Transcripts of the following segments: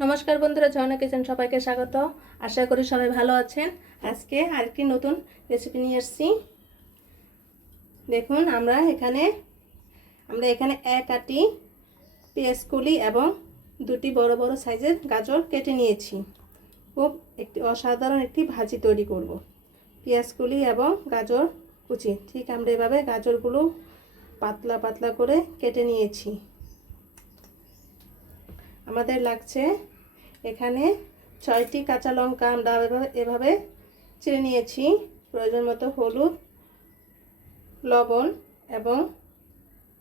নমস্কার বন্ধুরা ঝর্ণা কিচেন সবাইকে স্বাগত। আশা করি সবাই ভালো আছেন। আজকে আরেকটি নতুন রেসিপি নিয়ে এসেছি। দেখুন, আমরা এখানে আমরা এখানে এক আটি পেঁয়াজ কলি এবং দুটি বড় বড় সাইজের গাজর কেটে নিয়েছি। খুব একটি অসাধারণ একটি ভাজি তৈরি করব। পেঁয়াজ কলি এবং গাজর কুচি। ঠিক আমরা এভাবে গাজরগুলো পাতলা পাতলা করে কেটে নিয়েছি। আমাদের লাগছে এখানে ছয়টি কাঁচা লঙ্কা আমরা এভাবে চিড়ে নিয়েছি। প্রয়োজন মতো হলুদ, লবণ এবং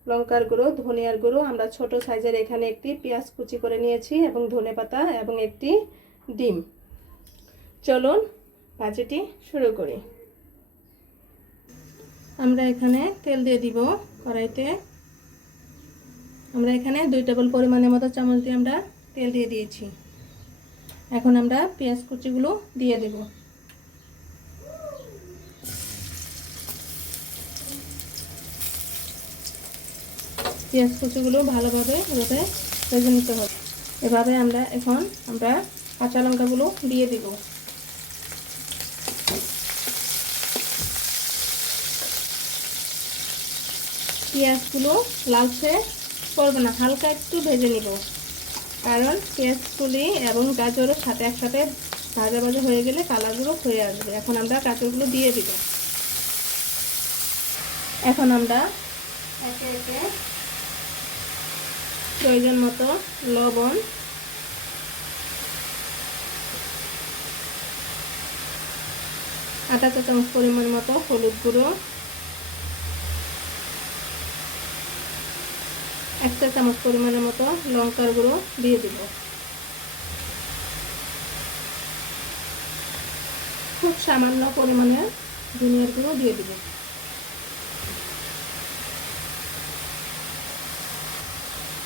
লঙ্কার গুঁড়ো, ধনিয়ার গুঁড়ো। আমরা ছোট সাইজের এখানে একটি পেঁয়াজ কুচি করে নিয়েছি এবং ধনে পাতা এবং একটি ডিম। চলুন ভাজিটি শুরু করি। আমরা এখানে তেল দিয়ে দিব কড়াইতে। আমরা এখানে দুই টেবিল পরিমাণের মতো চামচ দিয়ে আমরা তেল দিয়ে দিয়েছি। এখন আমরা পেঁয়াজ কুচিগুলো দিয়ে দেব। পেঁয়াজ কুচিগুলো ভালোভাবে রোদে ভেজে নিতে হবে। এভাবে আমরা এখন আমরা কাঁচা লঙ্কাগুলো দিয়ে দিব। পেঁয়াজগুলো লালচে করবে না, হালকা একটু ভেজে নিব। কারণ পেঁয়াজগুলি এবং গাজরের সাথে একসাথে ভাজা ভাজা হয়ে গেলে কালারগুলো হয়ে আসবে। এখন আমরা গাজরগুলো দিয়ে দিব। এখন আমরা একে একে প্রয়োজন মতো লবণ আধা চা চামচ পরিমাণ মতো হলুদ গুঁড়ো এক চা চামচ পরিমাণের মতো লঙ্কার গুঁড়ো দিয়ে দিব। খুব সামান্য পরিমাণে ধনিয়ার গুঁড়ো দিয়ে দিব।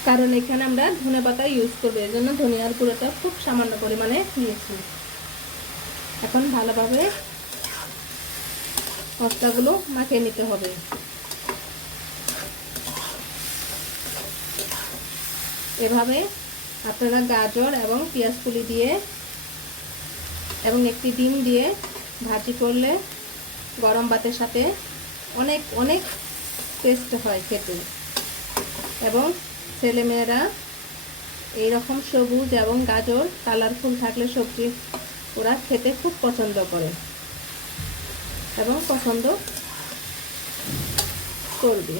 কারণ এখানে আমরা ধনে পাতা ইউজ করব, এই জন্য ধনিয়ার গুঁড়োটা খুব সামান্য পরিমাণে দিয়েছি। এখন ভালোভাবে মশলাগুলো মাখিয়ে নিতে হবে। এভাবে আপনারা গাজর এবং পেঁয়াজ কুলি দিয়ে এবং একটি ডিম দিয়ে ভাজি করলে গরম ভাতের সাথে অনেক অনেক টেস্ট হয় খেতে। এবং ছেলেমেয়েরা এইরকম সবুজ এবং গাজর কালারফুল থাকলে সবজি ওরা খেতে খুব পছন্দ করে এবং পছন্দ করবে।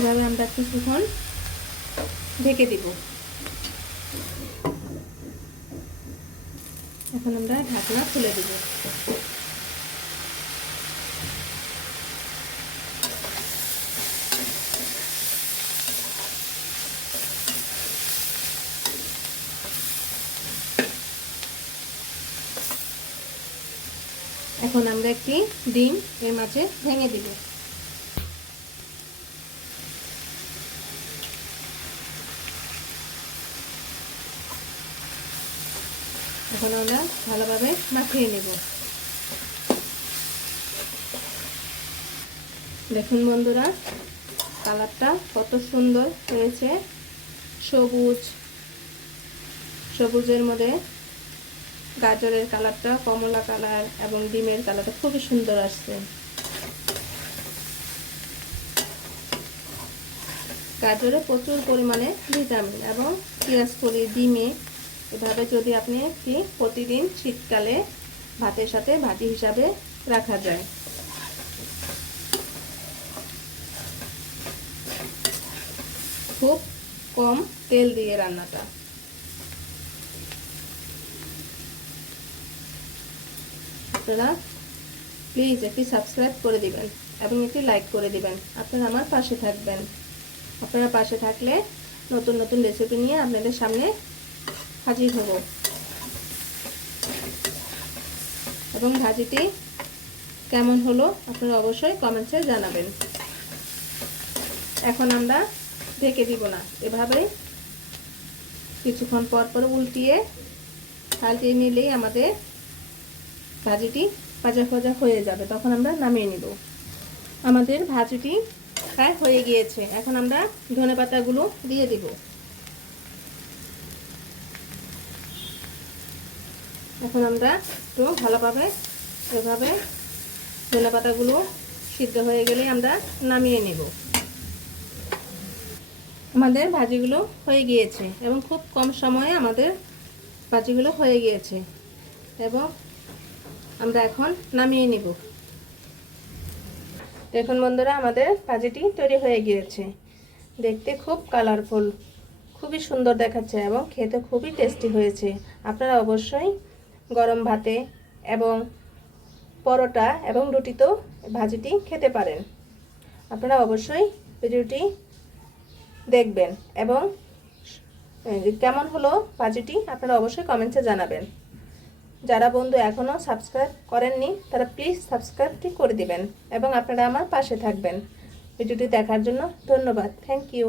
এভাবে আমরা কিছুক্ষণ ঢেকে দিব? এখন আমরা ঢাকনা খুলে দিব। এখন আমরা একটি ডিম এর মাঝে ভেঙে দিব। এখন আমরা ভালোভাবে মাখিয়ে নেব। দেখুন বন্ধুরা, কালারটা কত সুন্দর হয়েছে। সবুজ, সবুজের মধ্যে গাজরের কালারটা, কমলা কালার এবং ডিমের কালারটা খুবই সুন্দর আসছে। গাজরে প্রচুর পরিমাণে ভিটামিন এবং পিঁয়াজ, কলি, ডিমে এভাবে যদি আপনি একটি প্রতিদিন শীতকালে ভাতের সাথে ভাজি হিসাবে রাখা যায়। খুব কম তেল দিয়ে রান্নাটা। আপনারা প্লিজ একটি সাবস্ক্রাইব করে দিবেন এবং একটি লাইক করে দিবেন। আপনারা আমার পাশে থাকবেন। আপনারা পাশে থাকলে নতুন নতুন রেসিপি নিয়ে আপনাদের সামনে হাজির হব এবং ভাজিটি কেমন হলো আপনারা অবশ্যই কমেন্টসে জানাবেন। এখন আমরা ঢেকে দিব না। এভাবেই কিছুক্ষণ পর পর উল্টিয়ে পাল্টিয়ে নিলেই আমাদের ভাজিটি ভাজা ভাজা হয়ে যাবে। তখন আমরা নামিয়ে নিব। আমাদের ভাজিটি প্রায় হয়ে গিয়েছে। এখন আমরা ধনে পাতাগুলো দিয়ে দিব। এখন আমরা একটু ভালোভাবে এভাবে ধনে পাতাগুলো সিদ্ধ হয়ে গেলে আমরা নামিয়ে নেব। আমাদের ভাজিগুলো হয়ে গিয়েছে এবং খুব কম সময়ে আমাদের ভাজিগুলো হয়ে গিয়েছে এবং আমরা এখন নামিয়ে নেব। দেখুন বন্ধুরা আমাদের ভাজিটি তৈরি হয়ে গিয়েছে। দেখতে খুব কালারফুল খুবই সুন্দর দেখাচ্ছে এবং খেতে খুবই টেস্টি হয়েছে। আপনারা অবশ্যই গরম ভাতে এবং পরোটা এবং রুটিতেও ভাজিটি খেতে পারেন। আপনারা অবশ্যই ভিডিওটি দেখবেন এবং কেমন হলো ভাজিটি আপনারা অবশ্যই কমেন্টসে জানাবেন। যারা বন্ধু এখনও সাবস্ক্রাইব করেননি, তারা প্লিজ সাবস্ক্রাইবটি করে দিবেন এবং আপনারা আমার পাশে থাকবেন। ভিডিওটি দেখার জন্য ধন্যবাদ। Thank you